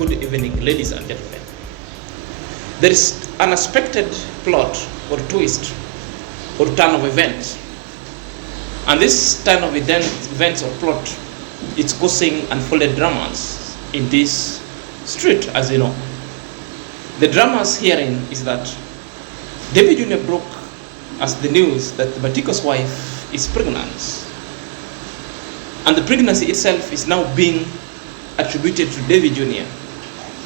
good evening, ladies and gentlemen. There is an unexpected plot or twist or turn of events. And this turn of events or plot is causing unfolded dramas in this street, as you know. The dramas herein is that DavyJnr broke as the news that MATIKO'S wife is pregnant. And the pregnancy itself is now being attributed to DavyJnr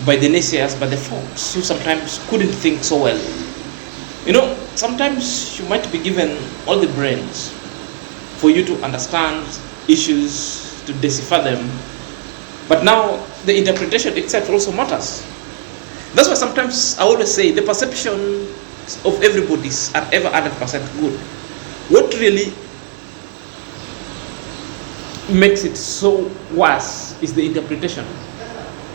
by the naysayers, by the folks who sometimes couldn't think so well. You know, sometimes you might be given all the brains for you to understand issues, to decipher them, but now the interpretation itself also matters. That's why sometimes I always say the perception of everybody's are ever 100% good. What really makes it so worse is the interpretation.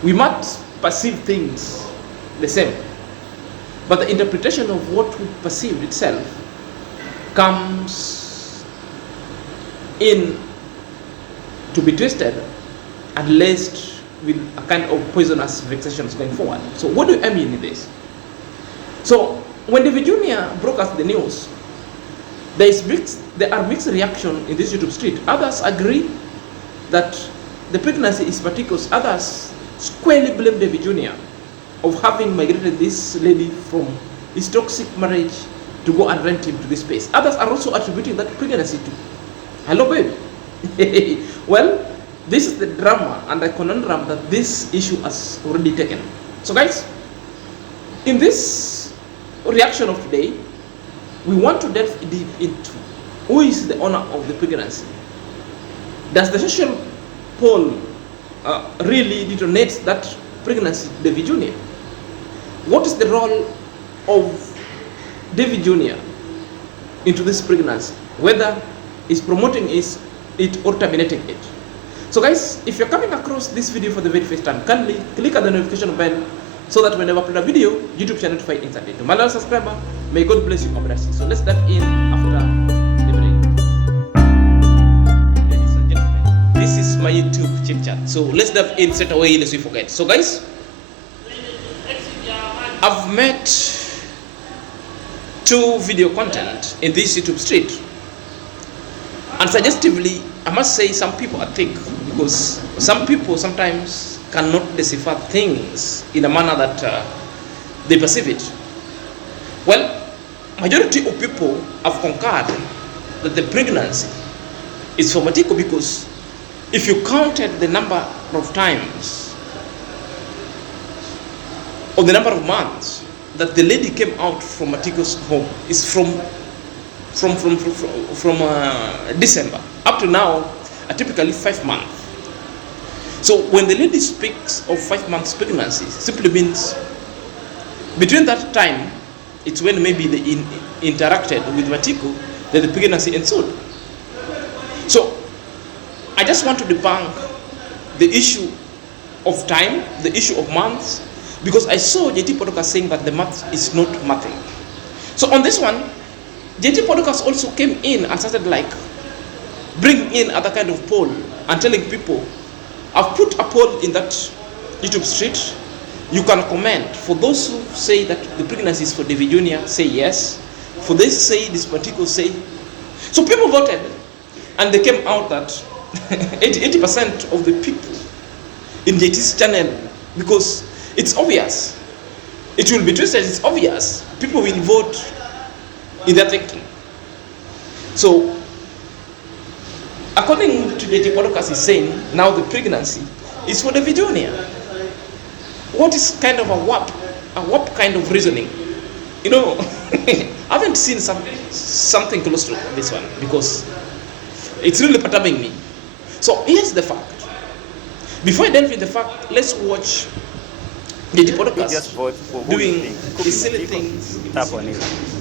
We might perceive things the same, but the interpretation of what we perceive itself comes in to be twisted and laced with a kind of poisonous vexations going forward. So what do I mean in this? So when DavyJnr broke us the news, there are mixed reaction in this YouTube street. Others agree that the pregnancy is MATIKO'S. Others squarely blame DavyJnr of having migrated this lady from his toxic marriage to go and rent him to this space. Others are also attributing that pregnancy to, hello babe. Well, this is the drama and the conundrum that this issue has already taken. So guys, in this reaction of today, we want to delve deep into who is the owner of the pregnancy. Does the social poll really detonate that pregnancy, DavyJnr? What is the role of DavyJnr into this pregnancy, whether he's promoting it or terminating it? So guys, if you're coming across this video for the very first time, kindly click on the notification bell so that whenever I upload a video, YouTube shall notify instantly. To my loyal subscriber, may God bless you and bless you. So let's dive in after the break. Ladies and gentlemen, this is my YouTube chit chat. So let's dive in straight away lest we forget. So guys, I've met two video content in this YouTube street. And suggestively, I must say some people, I think, because some people sometimes cannot decipher things in a manner that they perceive it. Well, majority of people have concurred that the pregnancy is for MATIKO, because if you counted the number of times or the number of months that the lady came out from MATIKO'S home is from December up to now, typically 5 months. So when the lady speaks of 5 months pregnancy, simply means between that time, it's when maybe they interacted with MATIKO that the pregnancy ensued. So I just want to debunk the issue of time, the issue of months, because I saw JT Podcast saying that the math is not mathing. So on this one, JT Podcast also came in and started like bring in other kind of poll and telling people, I've put a poll in that YouTube street. You can comment. For those who say that the pregnancy is for DavyJnr, say yes. For those who say this MATIKO, say. So people voted, and they came out that 80% of the people in JT's channel, because it's obvious, it will be twisted, it's obvious, people will vote in their thinking. So according to JT Podcast is saying now the pregnancy is for DavyJnr. What is kind of a warp kind of reasoning? You know, I haven't seen something close to this one, because it's really perturbing me. So here's the fact. Before I delve into the fact, let's watch JT Podcast doing these silly things. Tap on it.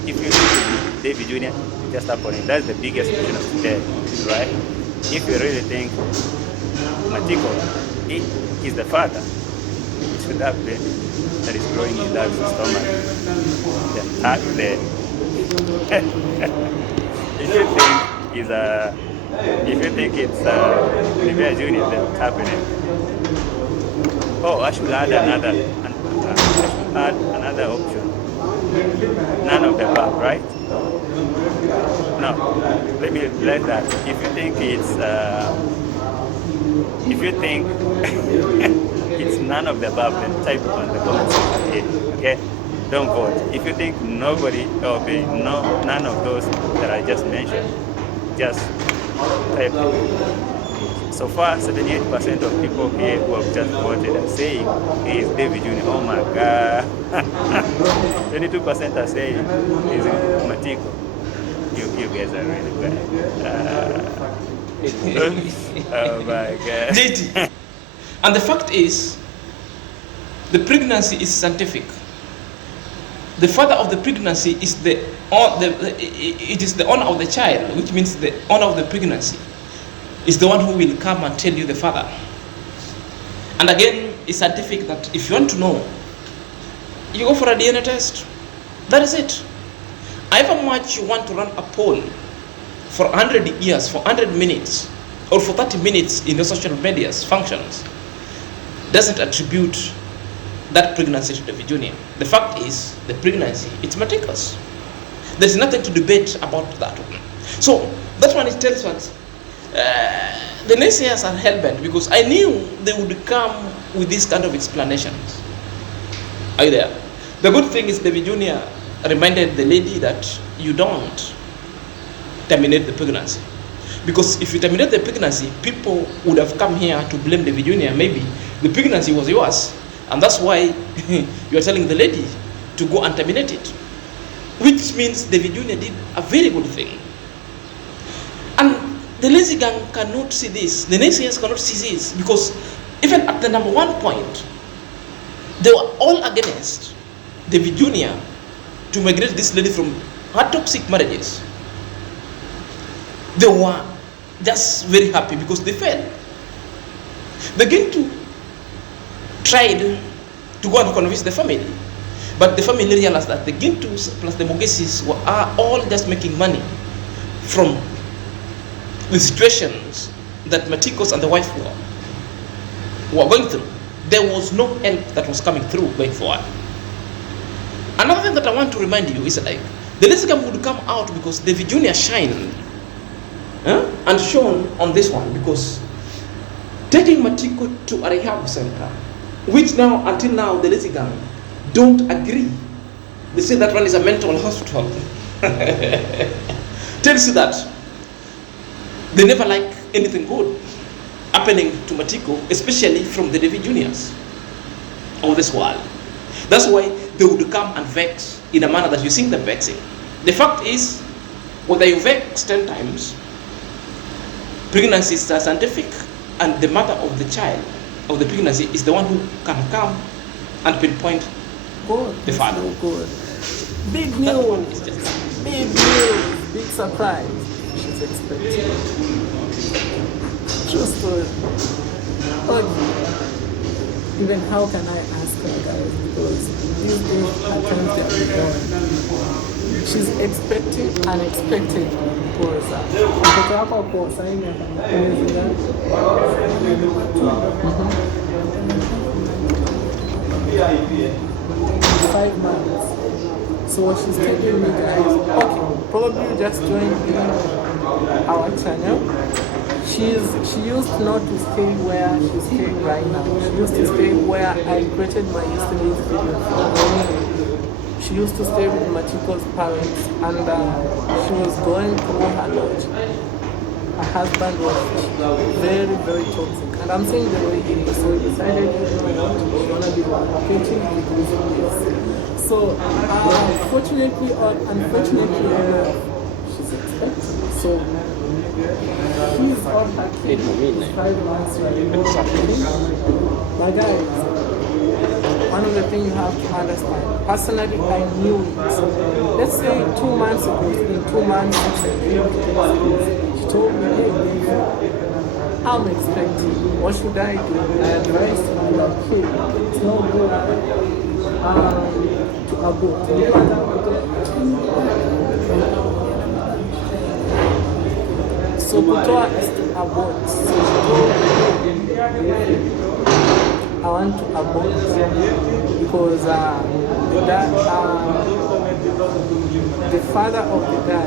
If you think DavyJnr, just tap on it. That's the biggest question of today, right? If you really think MATIKO is the father, it should have been that is growing in that stomach. If you think it's DavyJnr, then tap on it. Oh, I should add another option. None of the above, right? No. Let me let that. If you think it's it's none of the above, then type it on the comment section here. Okay? Don't vote. If you think nobody or none of those that I just mentioned, just type it. So far, 78% of people here who have just voted are saying he is DavyJnr. Oh my God. 22% are saying he's Matiko. You guys are really bad. Oh my God. And the fact is, the pregnancy is scientific. The father of the pregnancy is it is the owner of the child, which means the owner of the pregnancy is the one who will come and tell you the father. And again, it's scientific that if you want to know, you go for a DNA test. That is it. However much you want to run a poll for 100 years, for 100 minutes, or for 30 minutes in the social media's functions, doesn't attribute that pregnancy to DavyJnr. The fact is, the pregnancy, it's MATIKO'S. There's nothing to debate about that one. So, that one, it tells us, the naysayers are hellbent because I knew they would come with this kind of explanations. Are you there? The good thing is DavyJnr reminded the lady that you don't terminate the pregnancy. Because if you terminate the pregnancy, people would have come here to blame DavyJnr. Maybe the pregnancy was yours, and that's why you are telling the lady to go and terminate it. Which means DavyJnr did a very good thing. And the lazy gang cannot see this. The naysayers cannot see this because even at the number 1 point, they were all against DavyJnr to migrate this lady from her toxic marriages. They were just very happy because they failed. They began to tried to go and convince the family, but the family realized that the Gintus plus the Mogesis are all just making money from the situations that MATIKO'S and the wife were going through. There was no help that was coming through going forward. Another thing that I want to remind you is like the Lesgam would come out because DavyJnr shined and shone on this one because taking MATIKO to a rehab center, which now until now the Lazy Gang don't agree. They say that one is a mental hospital. Tells you that they never like anything good happening to MATIKO, especially from the DavyJnrs of this world. That's why they would come and vex in a manner that you think them vexing. The fact is, whether you vex 10 times, pregnancies are scientific, and the mother of the child, of the pregnancy, is the one who can come and pinpoint the father. So good. Big news! Big news! Big surprise! She's expecting. True story. Okay. Even how can I ask her, guys? Because these days at times they are gone. She's expecting unexpected because mtoto wako kwa sasa hivi ameweza 5 months. So what she's telling me, guys, okay, probably you just joined our channel. She used not to stay where she's staying right now. She used to stay where I created my yesterday's video from. She used to stay with MATIKO'S parents, and she was going through her lot. Her husband was very, very toxic. And I'm saying the way he is, so we decided, you know what, we want to be patient with this. So, fortunately or unfortunately, she's expecting. So, she's on her kid. 5 months right. My guys, one of the things you have to understand, personally, I knew it. Let's say 2 months ago, in 2 months, she told me, hey, I'm expecting. What should I do? I advised her, like, hey, it's not good to abort. So kutoa is to abort. So she told me, I want to abort because the father of the guy,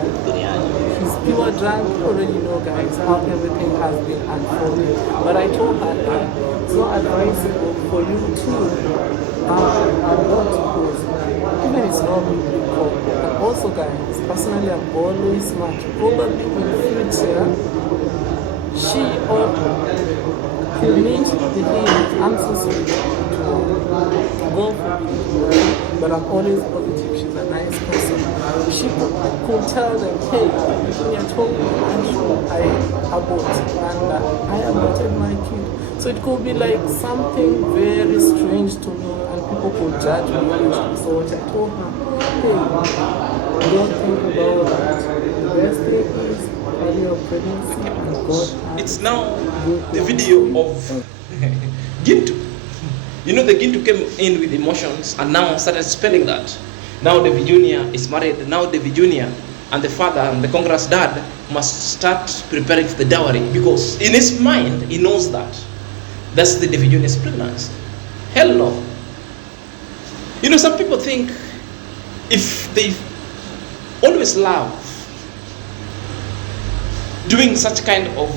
he's pure drunk. You already know, guys, how everything has been unfolding. But I told her, hey, it's not advisable for you to abort because even it's not biblical. And also, guys, personally, I'm always smart. Probably in the future, she or he'll meet the healers. I'm so sorry to go for it, but I'm always positive. She's a nice person. She could tell them, hey, you told me I abort and I aborted my kid. So it could be like something very strange to me and people could judge me. So what I told her, hey, don't think about that. The best thing is early your pregnancy and God. It's now the video of Gintu. You know, the Gintu came in with emotions and now started spelling that. Now DavyJnr is married. Now DavyJnr and the father and the Congress dad must start preparing for the dowry because in his mind he knows that that's the DavyJnr's pregnancy. Hell no. You know, some people think if they always love doing such kind of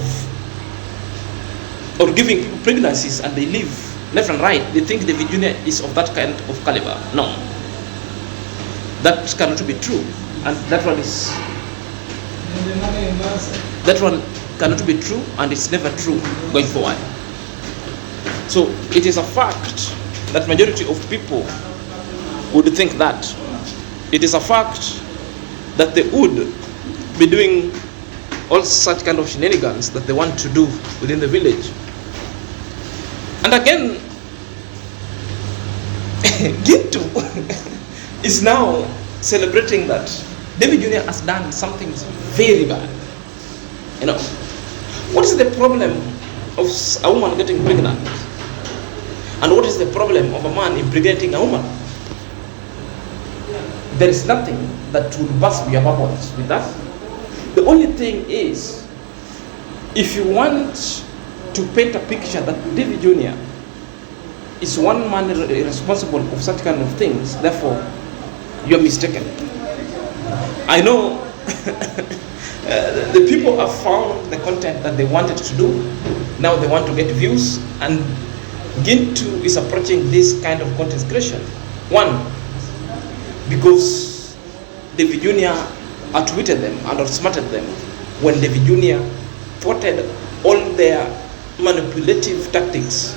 or giving people pregnancies and they live left and right, they think DavyJnr is of that kind of caliber. No. That cannot be true. And that one cannot be true and it's never true going forward. So it is a fact that majority of people would think that. It is a fact that they would be doing all such kind of shenanigans that they want to do within the village. And again, Gintu is now celebrating that DavyJnr has done something very bad. You know, what is the problem of a woman getting pregnant? And what is the problem of a man impregnating a woman? There is nothing that would burst your bubbles with that. The only thing is, if you want to paint a picture that DavyJnr is one man responsible of such kind of things, therefore you're mistaken. I know the people have found the content that they wanted to do. Now they want to get views, and Gintu is approaching this kind of content creation. One, because DavyJnr outwitted them and outsmarted them when DavyJnr thwarted all their manipulative tactics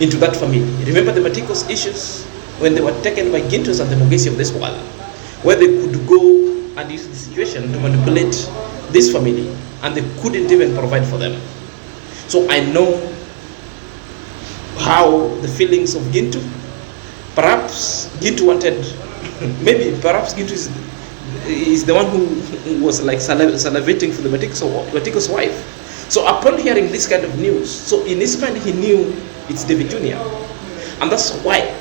into that family. Remember the MATIKO'S issues when they were taken by Gintus and the Mogesi of this world, where they could go and use the situation to manipulate this family and they couldn't even provide for them. So I know how the feelings of Gintu. Perhaps Gintu wanted, perhaps Gintu is the one who was like salivating for the MATIKO'S wife. So upon hearing this kind of news, so in his mind he knew it's DavyJnr. And that's why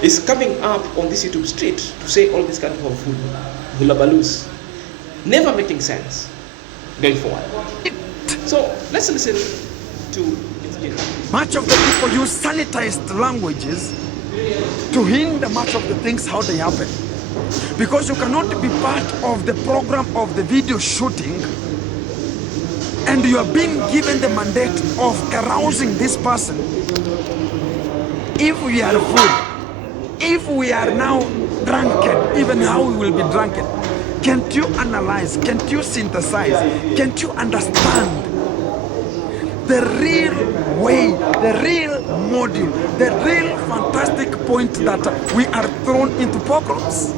he's coming up on this YouTube street to say all this kind of hullabaloo's, never making sense going forward. So let's listen to much of the people use sanitized languages to hinder much of the things how they happen. Because you cannot be part of the program of the video shooting and you are being given the mandate of arousing this person. If we are full, if we are now drunken, even how we will be drunken, can't you analyze, can't you synthesize, can't you understand the real way, the real module, the real fantastic point that we are thrown into pogroms?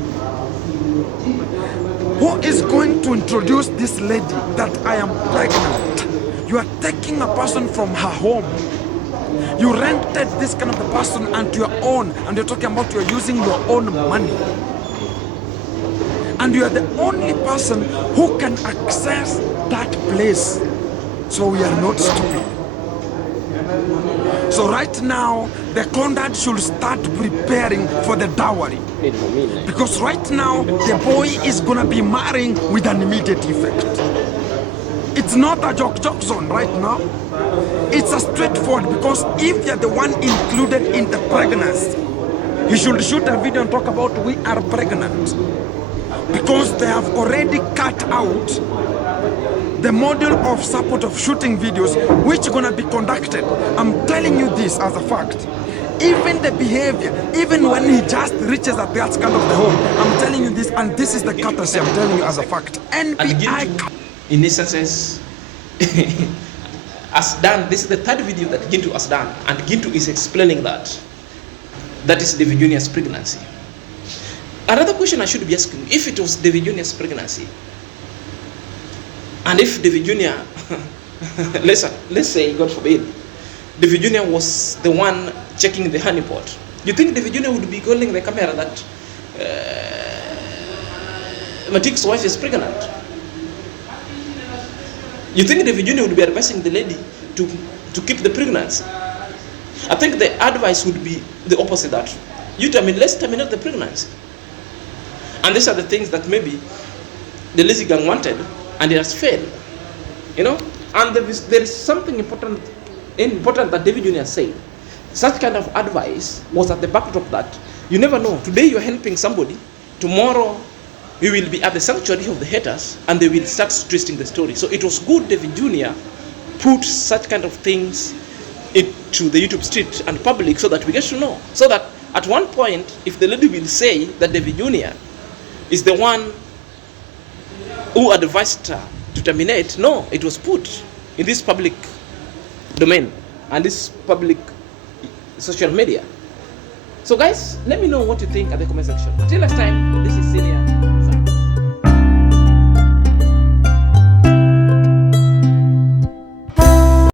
Who is going to introduce this lady that I am pregnant? You are taking a person from her home. You rented this kind of a person and your own, and you're talking about you're using your own money. And you are the only person who can access that place. So we are not stupid. So right now, the conduct should start preparing for the dowry. Because right now, the boy is gonna be marrying with an immediate effect. It's not a joke zone right now. It's a straightforward, because if you're the one included in the pregnancy, you should shoot a video and talk about we are pregnant, because they have already cut out the model of support of shooting videos which are gonna be conducted. I'm telling you this as a fact. Even the behavior, even when he just reaches at the outskirts of the home, I'm telling you this, and this is the courtesy I'm telling you as a fact. NBI, in instances, has done, this is the third video that Gintu has done, and Gintu is explaining that is DavyJnr's pregnancy. Another question I should be asking, if it was DavyJnr's pregnancy, and if DavyJnr, let's say, God forbid, DavyJnr was the one checking the honeypot, you think DavyJnr would be calling the camera that MATIKO'S wife is pregnant? You think DavyJnr would be advising the lady to keep the pregnancy? I think the advice would be the opposite, that let's terminate the pregnancy. And these are the things that maybe the lazy gang wanted, and it has failed. You know? And there is something important that DavyJnr said. Such kind of advice was at the backdrop that you never know. Today you're helping somebody, tomorrow you will be at the sanctuary of the haters, and they will start twisting the story. So it was good DavyJnr put such kind of things into the YouTube street and public, so that we get to know. So that at one point, if the lady will say that DavyJnr is the one who advised her to terminate, no, it was put in this public domain and this public social media. So guys, let me know what you think at the comment section. Until next time, this is